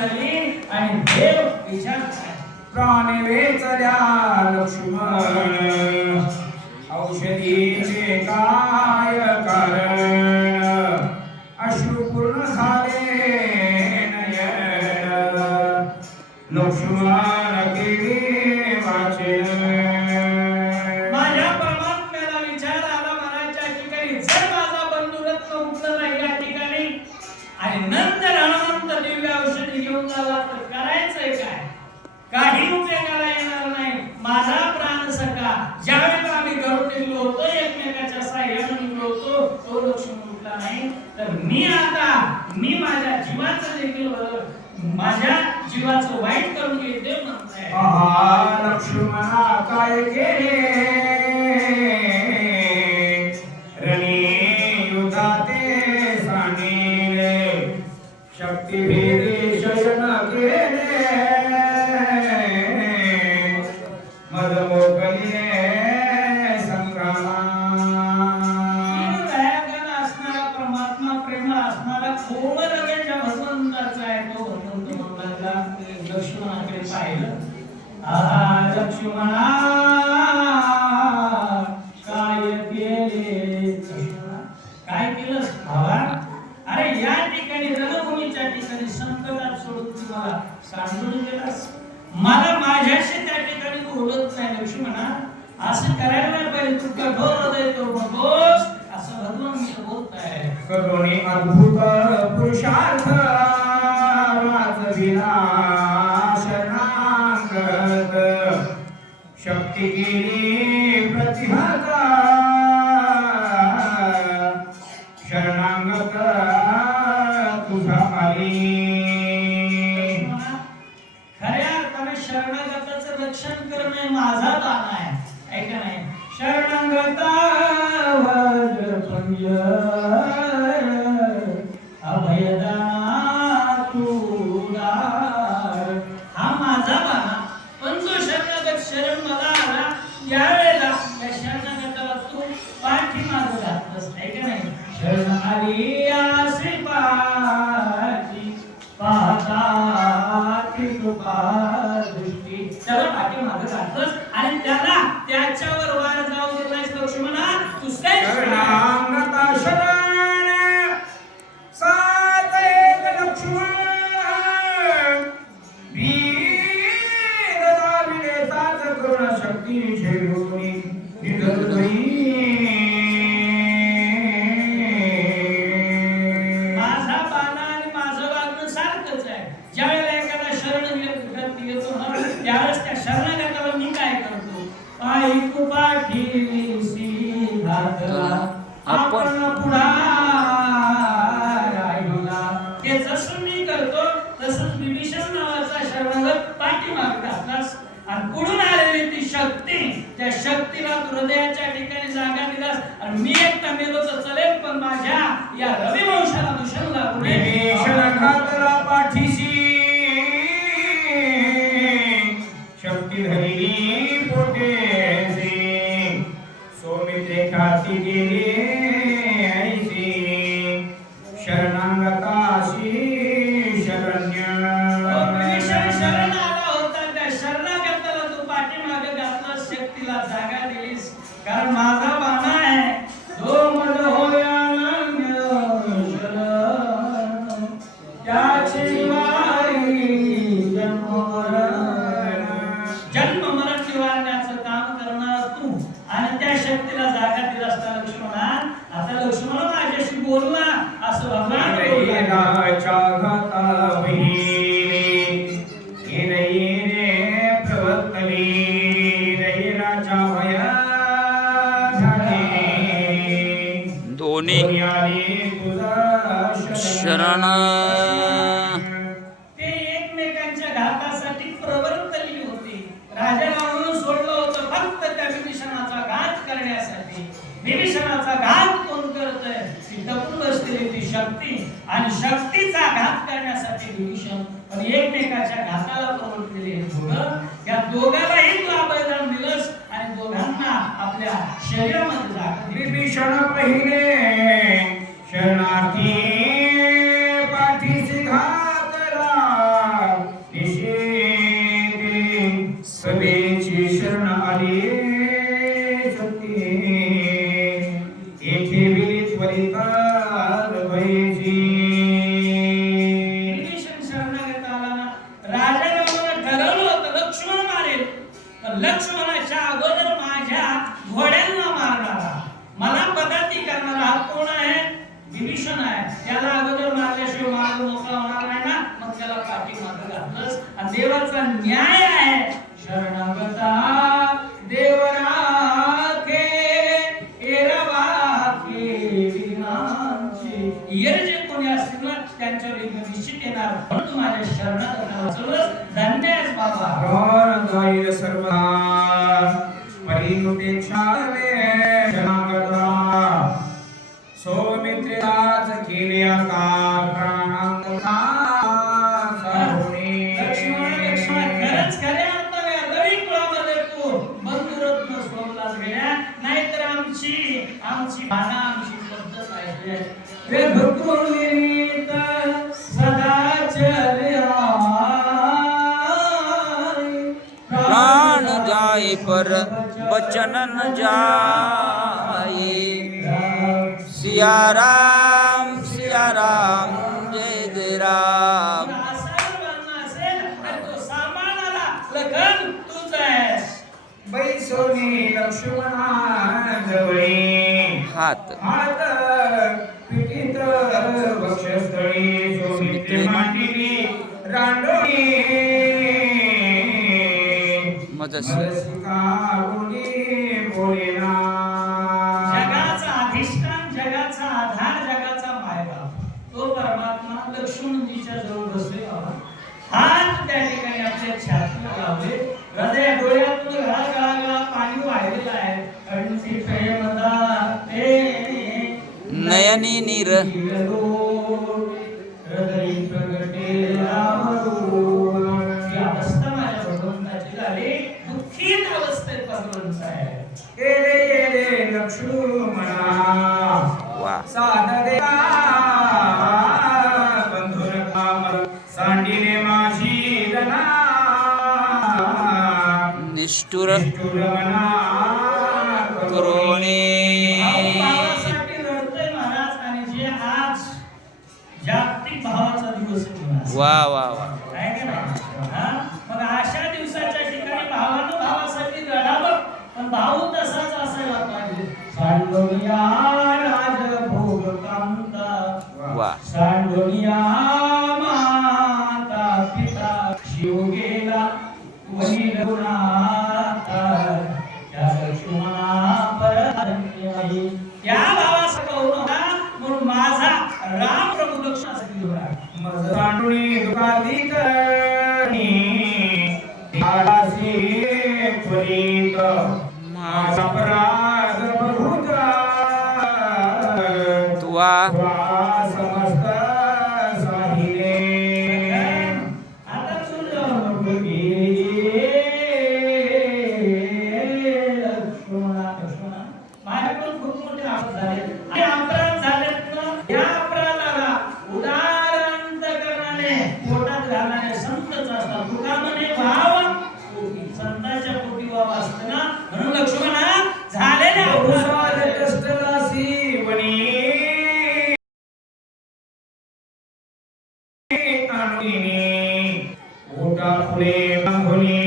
झाली आणि देव विचार प्राणी वेचल्या लक्ष्मण औषधीचे काय कारण अश्रुपूर्ण झाले नयन लक्ष्मण केले वाचन माझ्या परमात्म्याला विचार आला मनाच्या ठिकाणी जर माझा बंधुरत्न उठला नाही या ठिकाणी आणि नंतर हनुमंत दिव्य औषधी घेऊन आला तर करायचंय काय काही उपयोगाला येणार नाही माझा प्राण सखा ज्यावेळेला आम्ही घरून निघलो होतो एकमेकाच्या साह्याने निघलो होतो तो लक्ष्मण उठला नाही तर मी माझ्या जीवाचं देखील माझ्या जीवाचं वाईट करून घेते म्हणताय लक्ष्मणा काय केले रणी युधाते सांगिले शक्तिभेदी शयन केले मद मोकले संग्रामा असणारा परमात्मा प्रेम असणारा कोमल हृदयाच्या भगवंताचा आहे तो भगवंत म्हणला लक्ष्मणाकडे पाहिलं लक्ष्मणा काय केले काय केलंस भावा अरे या ठिकाणी रणभूमीच्या ठिकाणी संकटात सोडून तुम्हाला सांडून गेलास मला माझ्याशी त्या ठिकाणी बोलत नाही लक्ष्मणा असं करायला नाही पाहिजे तू कठोर हृदय करू नकोस असं भगवंत बोलत आहे करुणी अद्भुत पुरुषार्थ विनाश नांगत शक्ती केली प्रतिहत शरणांगत तुझा आली खऱ्या अर्थाने शरणागताचं रक्षण करणे माझा दान आहे ऐका नाही शरणागता वज्र पंज अभयदाना तुदार हा माझा बाणा पण जो शरणागत शरण मला आला त्यावेळेला त्या शरणागताला तू पाठीमागे घातलंस ऐका नाही शरण आली आश्री पाठी पाहता कृपा दृष्टी त्याला पाठीमागे घातलंस आणि त्याला त्याच्यावर वार जाऊ दिलास लक्ष्मणा दुसऱ्या शरणागता शरण सात एक लक्ष्मण वीर दाविले सात करुण शक्ती झेलूनी निधरुई माझा बाणा आणि माझं वागणं सारखंच आहे ज्यावेळेला एखादा शरण येतो ना त्यावेळेस त्या शरणागताला मी काय करतो पायी पाठी घातला आपण पुढा ते जसं मी करतो तसंच विभीषण नावाचा शरणागत पाठीमागे घातलास आणि पुढून आलेली ती शक्ती त्या शक्तीला तू हृदयाच्या ठिकाणी जागा दिलास आणि मी एकटा मेलो तर चलेल पण माझ्या या रविवंशाला दूषण लागू नये विभीषण घातला पाठीशी शक्ती धरली पोटेसी सौमित्रे खाती गेली ऐसी शरणागताशी शरण्य विभीषण शरण आला होता त्या शरणागताला तू पाठीमागे घातलास शक्तीला जागा दिलीस कारण माझा बाणा आहे जो मद होया त्याची वारी जन्म मरण निवारण्याचं काम करणार तू आणि त्या शक्तीला जागा दिला असता लक्ष्मणा आता लक्ष्मण माझ्याशी बोलला असं भगवान दोन्ही शरण ते एकमेकांच्या घातासाठी प्रवर्तली होती राजाला म्हणून सोडलं होतं फक्त त्या विभीषणाचा घात करण्यासाठी विभीषणाचा घात कोण करतंय ती दपून बसलेली ती शक्ती आणि शक्तीचा घात करण्यासाठी विभीषण पण एकमेकाच्या घाताला प्रवर्तलेली हे दोघं या दोघांनाही तू अभयदान दिलंस आणि दोघांना आपल्या शरीरामध्ये जागा दिली विभीषण पहिले शरणार्थी पाठीशी घातला तुझा न्याय आहे. शरणागता देव राखे एरवा केविनांचे. इयर जे कोणी असतील ना त्यांच्यावर एक निश्चित येणार. म्हणून तू माझ्या शरणात वाचवलंस. धन्य आहेस बाबा. गौर गाईल सर्वदा परिनुते छावे शरणागता सौमित्रियाच केले आता प्राणांगता सारुणी. लक्ष्मण खरंच खऱ्या अर्थाने अगदी कुळामध्ये तू बंधुरत्न स्वरूपास गेल्या. नाहीतर आमची भाषा आमची पद्धत आहे. रे भक्तुर्नित सदा चले प्राण जाए पर बचन न जाए. सिया राम जय जय राम. बैसोनी लक्ष्मणा जवळी हात हात पिठीत वक्षस्थळी सौमित्री मांडली रांडोळी मजसिकारुणी बोलेना. जगाचा अधिष्ठान, जगाचा आधार, जगाचा मायबाप तो परमात्मा लक्ष्मणजीच्या जवळ बसले बाबा. हात त्या ठिकाणी आपल्या छातीवर लावले. हृदय डोळ्यातून घळा पाणी वाहिलेलं आहे. कंठी प्रेमदाते नयनी नीर हृदय प्रगटे रामरूप. ही अवस्था माझ्या भगवंताची झाली. दुःखीत अवस्थेत भगवंत आहे. केले लक्ष्मणा वा. साधदेवा बंधुरकाम सांडिले माझी जना निष्ठुर निष्ठुरमना करुणे. भावासाठी लढतोय महाराज. आणि जे आज जागतिक भावाचा दिवस आहे महाराज. वा वा वा. आहे का नाही? हा? मग अशा दिवसाच्या ठिकाणी भावानं भावासाठी लढावं. पण भाऊ तसाच असायला पाहिजे. सांडोनिया राजभोग कांता वा. सांडोनिया माता पिता शिव गेला वनील गुणाता. त्या लक्ष्मणा परधन्य आहे. त्या भावाचा कौरव म्हणून माझा राम प्रभू लक्ष्मणासाठी जोडा. मज सांडुणी दुकाधिक आरासी त्वरित माझा अपराध बहुधा तुवा समस्त साहिले. आता तुझं गेले लक्ष्मणा. माझ्याकडून खूप मोठे अपराध झाले. आणि अपराध झालेत ना, या अपराधाला उदार अंतकरणाने पोटात घालणारे संतच असतात. तुका म्हणे भाव संतांच्या पोटी वाव असतं ना. म्हणून लक्ष्मणा झालेल्या अपराधाला कष्टदासी वनी आणुनी ओटा फुले बांधुनी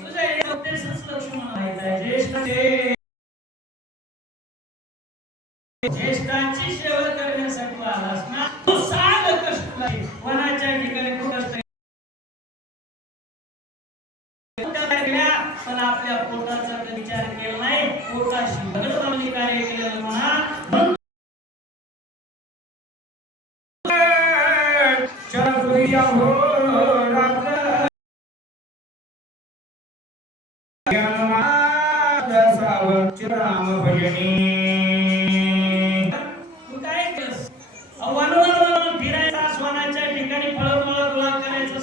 तुझ्या या उद्देशच लक्ष्मण माहित आहे. ज्येष्ठांची सेवा करण्यासाठी तू आलास ना. तू साध कष्ट नाही. वनाच्या ठिकाणी खूप कष्ट केल्या, पण आपल्या पोटाचा कधी विचार केला नाही. पोटाशी भगवंतांनी कार्य केलं म्हणा. चरसुया हो रात्र ज्ञाननाद सावच राम भजनी. तू काय केलंस? वनवन फिरायचा, वनाच्या ठिकाणी फळफळ गोळा करायचं,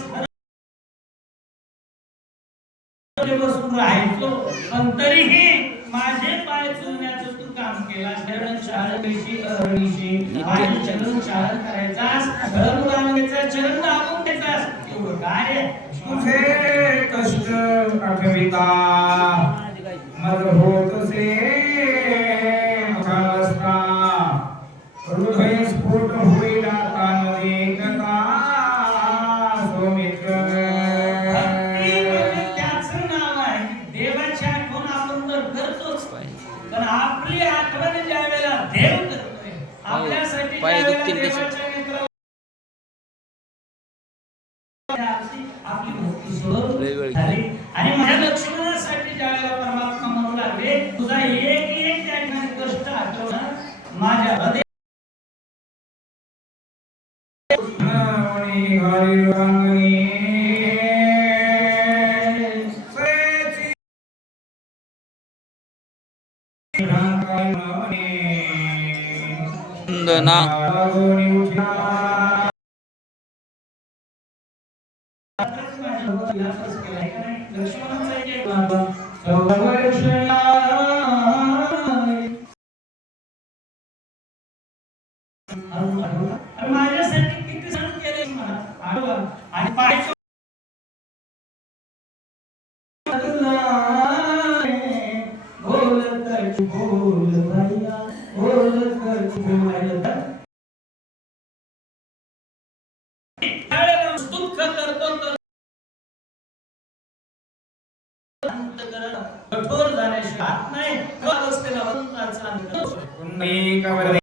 बसून राहायचो. पण तरीही माझे पाय चुरण्याचं तू काम केलास. चरण चालन करायचास. चरण दाबून घ्यायचास. एवढं काय तुझे कष्ट आठविता मज होतसे मुखावस्था हृदय स्फोट होईला तान एकता सौमित्र. भक्ती म्हणजे त्याचं नाव आहे. देवाची आठवण आपण तर करतोच, पण आपली आठवण ज्या वेळेला देव करतोय आपल्यासाठी पाय दुखतील त्याचे. आपली भक्ती सुरू लय वेळ झाली आणि माझ्या लक्ष्मणासाठी ज्यावेळेला परमात्मा म्हणू लागले तुझा एक त्या ठिकाणी कष्ट आठवणं माझ्या हृदयात नावणी घालील अंगणी सरेची रांगावणी वंदना लागोनी उठला माझ्यासाठी किती सण केले आणि पाहायचं बोल भैया बोल दुःख करतो तर कठोर झाल्याशिवाय हात नाही अवस्थेला पुन्हा